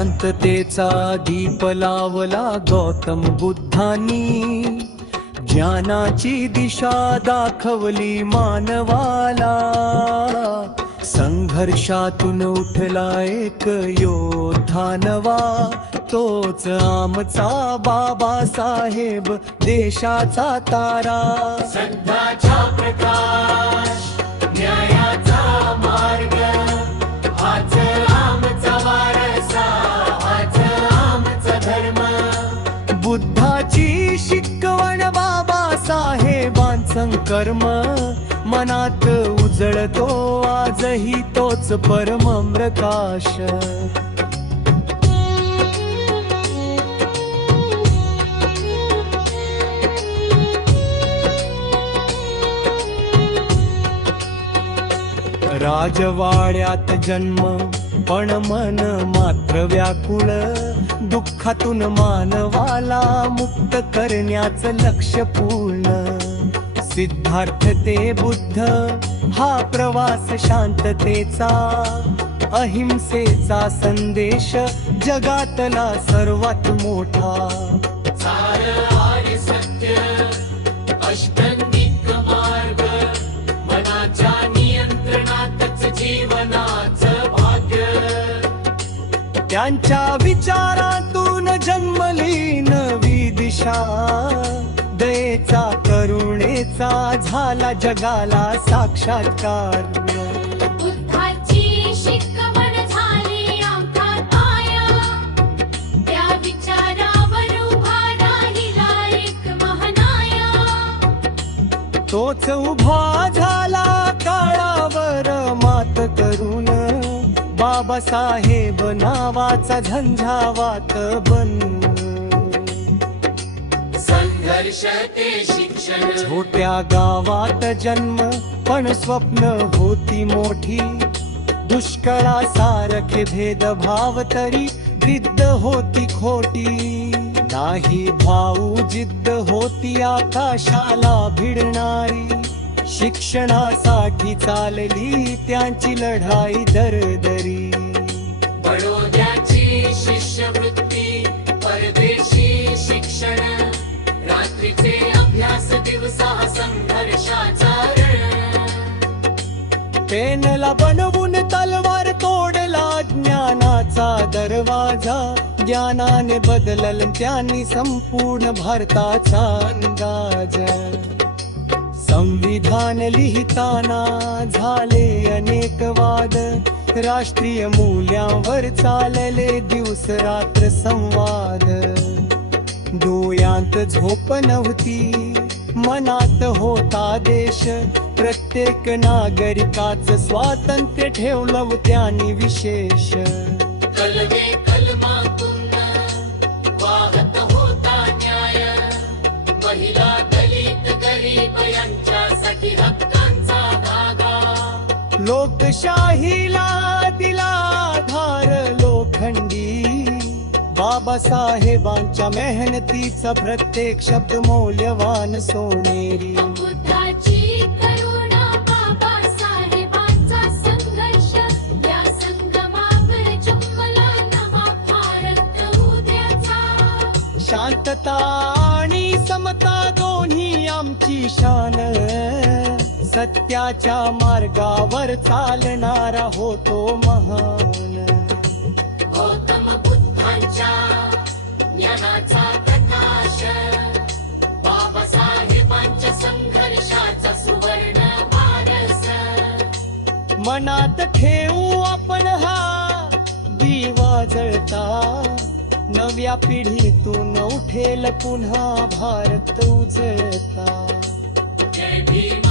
शांततेचा दीप लावला गौतम बुद्धांनी, ज्ञानाची दिशा दाखवली मानवाला. संघर्षातून उठला एक योद्धा नवा, तोच आमचा बाबासाहेब देशाचा तारा. सत्याचा प्रकाश, न्यायाचा मार्ग, हाच आमचा वारसा, हाच आमचा धर्म. बुद्धाची शिकवण बाबासाहेबांचं कर्म, मनात उजळतो आजही तोच परमप्रकाश. राजवाड्यात जन्म पण मन मात्र व्याकुळ, दुःखातून मानवाला मुक्त करण्याचं लक्ष्य पूर्ण. सिद्धार्थ ते बुद्ध हा प्रवास शांततेचा, अहिंसेचा संदेश जगातला सर्वात मोठा. सार आर्य सत्य, अष्टांगिक मार्ग, मनाच्या नियंत्रणातच जीवनाचं भाग्य. त्यांच्या विचारातून जन्मली नवी दिशा, दयेचा करुणेचा झाला जगाला साक्षात्कार. बुद्धाची शिकवण झाली आमचा पाया, त्या विचारावर उभा राहिला एक महानाया. तोच उभा झाला काळावर मात करून, बाबासाहेब नावाचा झंझावात बन. संघर्ष ते शिक्षण, छोट्या गावात जन्म पण स्वप्न होती मोठी. दुष्काळासारखे भेदभाव तरी जिद्द होती खोटी. नाही भाऊ जिद्द होती आकाशाला भिडणारी. शिक्षणासाठी चालली त्यांची लढाई दरदरी. बडोद्याची शिष्यवृत्ती, परदेशी शिक्षण, रात्रीचे अभ्यास, दिवसा संघर्षाचा रण. पेनला बनवून तलवार तोडला ज्ञानाचा दरवाजा. ज्ञानाने बदलल त्यांनी संपूर्ण भारताचा अंदाज. संविधान लिहिताना झाले अनेक वाद, राष्ट्रीय मूल्यांवर चालले दिवस रात्र संवाद. डोळ्यांत झोप नव्हती, मनात होता देश. प्रत्येक नागरिकाचं स्वातंत्र्य ठेवलं त्यांनी विशेष. कलमे कलमातून वाहत होता न्याय, महिला, दलित, गरीब यांच्यासाठी हक्कांचा धागा. लोकशाहीला दिला आधार लोखंडी, बाबासाहेबांच्या मेहनतीचा प्रत्येक शब्द मौल्यवान सोनेरी. बुद्धाची करुणा, बाबासाहेबांचा संघर्ष, या संगमावर जन्मला नवा भारत उद्याचा. शांतता आणि समता दोन्ही आमची शान, सत्याच्या मार्गावर चालणारा होतो महान. गौतम बुद्धांच्या ज्ञानाचा प्रकाश, बाबासाहेबांच्या संघर्षाचा सुवर्ण वारस. मनात ठेवू आपण हा दिवा जळता, नव्या पिढीतून उठेल पुन्हा भारत उजळता. जय भीम.